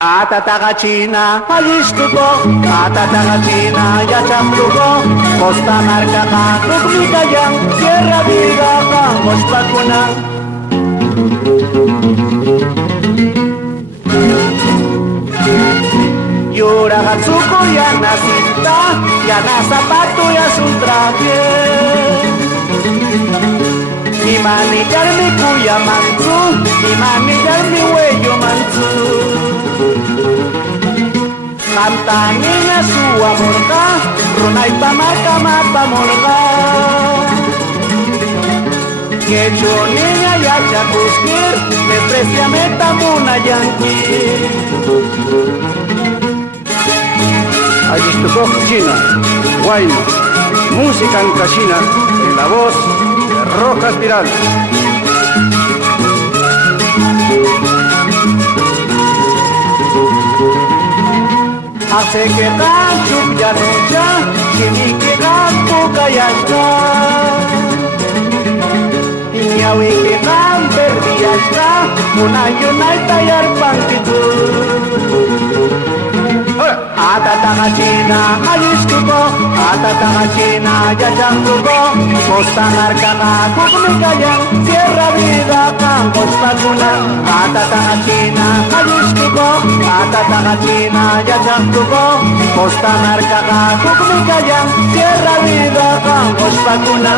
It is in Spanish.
Atataga China, Jalisco, Atataga China, Yachaplugo, Costa Marca, Tucumicayán, Sierra Viva, Campos Pacuna. Yura Hatsuko, Yana Cinta, Yana Zapato, ya su traje. Imanillar mi cuya manzu, imanillar mi huello manzu. Canta niña su amorga, Ronaita marca mapa morga. Que yo niña ya chacuskir, me precia meta muna yanqui. Ayistukoj China, Guayno, música en China, en la voz de Rojas Viral. Hace que cancho ya no ya, chini que campo cayasca. Iñawi que camper viasca, una yunaita yar panquitu. Atataga China, Jalisco, Atataga China, Yachaplugo, Costa Marca, Tucumicayán, Sierra Vida, Campos Pacuna. Atataga China, Jalisco, Atataga China, Yachaplugo, Costa Marca, Tucumicayán, Sierra Vida, Campos Pacuna.